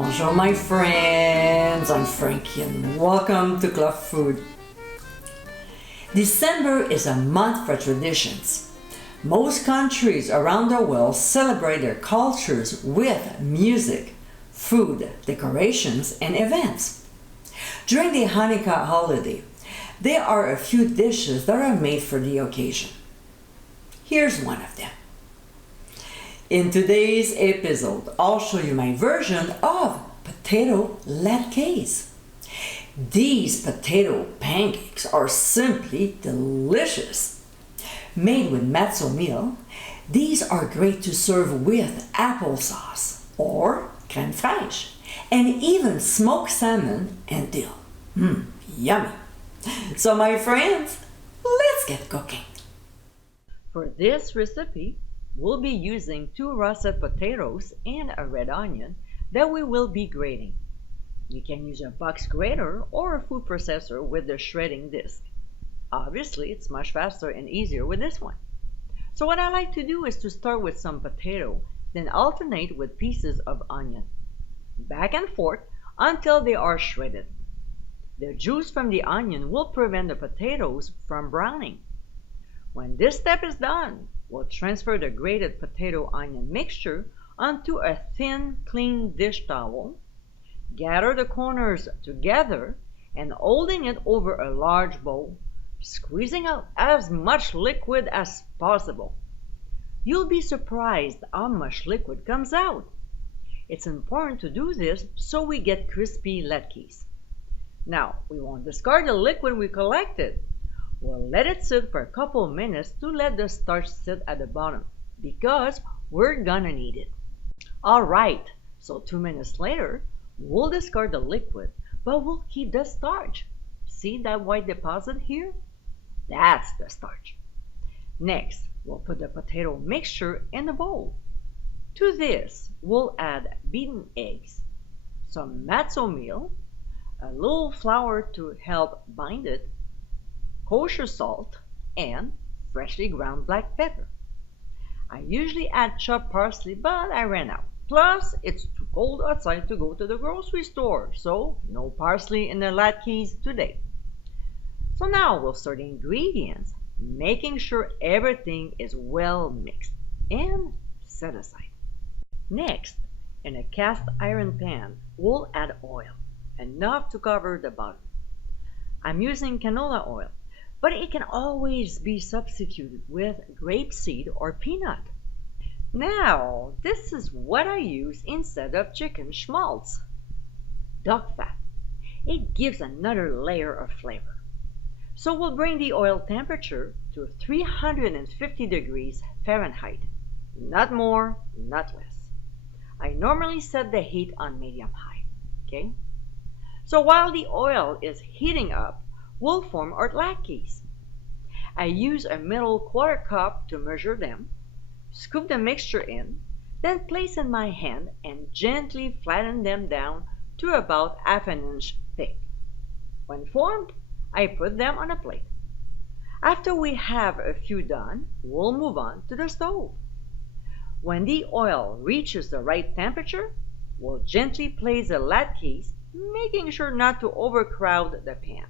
Bonjour my friends, I'm Frankie and welcome to Club Food. December is a month for traditions. Most countries around the world celebrate their cultures with music, food, decorations, and events. During the Hanukkah holiday, there are a few dishes that are made for the occasion. Here's one of them. In today's episode, I'll show you my version of Potato Latkes. These potato pancakes are simply delicious. Made with matzo meal, these are great to serve with applesauce or crème fraîche, and even smoked salmon and dill. Yummy! So my friends, let's get cooking. For this recipe, we'll be using 2 russet potatoes and a red onion that we will be grating. You can use a box grater or a food processor with the shredding disc. Obviously, it's much faster and easier with this one. So what I like to do is to start with some potato, then alternate with pieces of onion. Back and forth until they are shredded. The juice from the onion will prevent the potatoes from browning. When this step is done, we'll transfer the grated potato-onion mixture onto a thin, clean dish towel, gather the corners together, and holding it over a large bowl, squeezing out as much liquid as possible. You'll be surprised how much liquid comes out. It's important to do this so we get crispy latkes. Now, we won't discard the liquid we collected. We'll let it sit for a couple minutes to let the starch sit at the bottom because we're gonna need it. Alright, so 2 minutes later, we'll discard the liquid, but we'll keep the starch. See that white deposit here? That's the starch. Next, we'll put the potato mixture in a bowl. To this, we'll add beaten eggs, some matzo meal, a little flour to help bind it, kosher salt, and freshly ground black pepper. I usually add chopped parsley, but I ran out. Plus, it's too cold outside to go to the grocery store, so no parsley in the latkes today. So now we'll stir the ingredients, making sure everything is well mixed, and set aside. Next, in a cast iron pan, we'll add oil, enough to cover the bottom. I'm using canola oil, but it can always be substituted with grapeseed or peanut. Now, this is what I use instead of chicken schmaltz. Duck fat. It gives another layer of flavor. So we'll bring the oil temperature to 350 degrees Fahrenheit. Not more, not less. I normally set the heat on medium-high. Okay? So while the oil is heating up, we'll form our latkes. I use a metal quarter cup to measure them, scoop the mixture in, then place in my hand and gently flatten them down to about ½ inch thick. When formed, I put them on a plate. After we have a few done, we'll move on to the stove. When the oil reaches the right temperature, we'll gently place the latkes, making sure not to overcrowd the pan.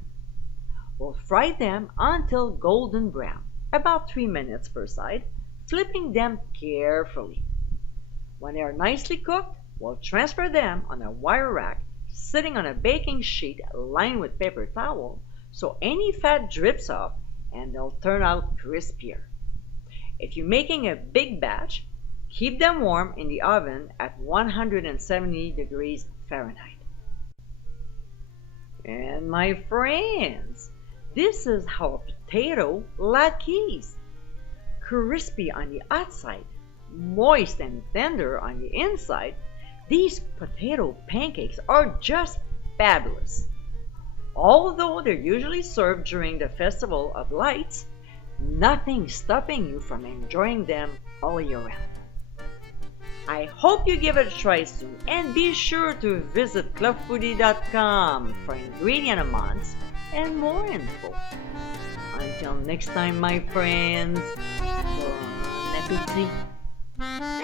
We'll fry them until golden brown, about 3 minutes per side, flipping them carefully. When they are nicely cooked, we'll transfer them on a wire rack sitting on a baking sheet lined with paper towel so any fat drips off and they'll turn out crispier. If you're making a big batch, keep them warm in the oven at 170 degrees Fahrenheit. And my friends, this is our potato latkes. Crispy on the outside, moist and tender on the inside, these potato pancakes are just fabulous. Although they're usually served during the Festival of Lights, nothing's stopping you from enjoying them all year round. I hope you give it a try soon, and be sure to visit clubfoodie.com for ingredient amounts and more info. Until next time, my friends, bon appétit!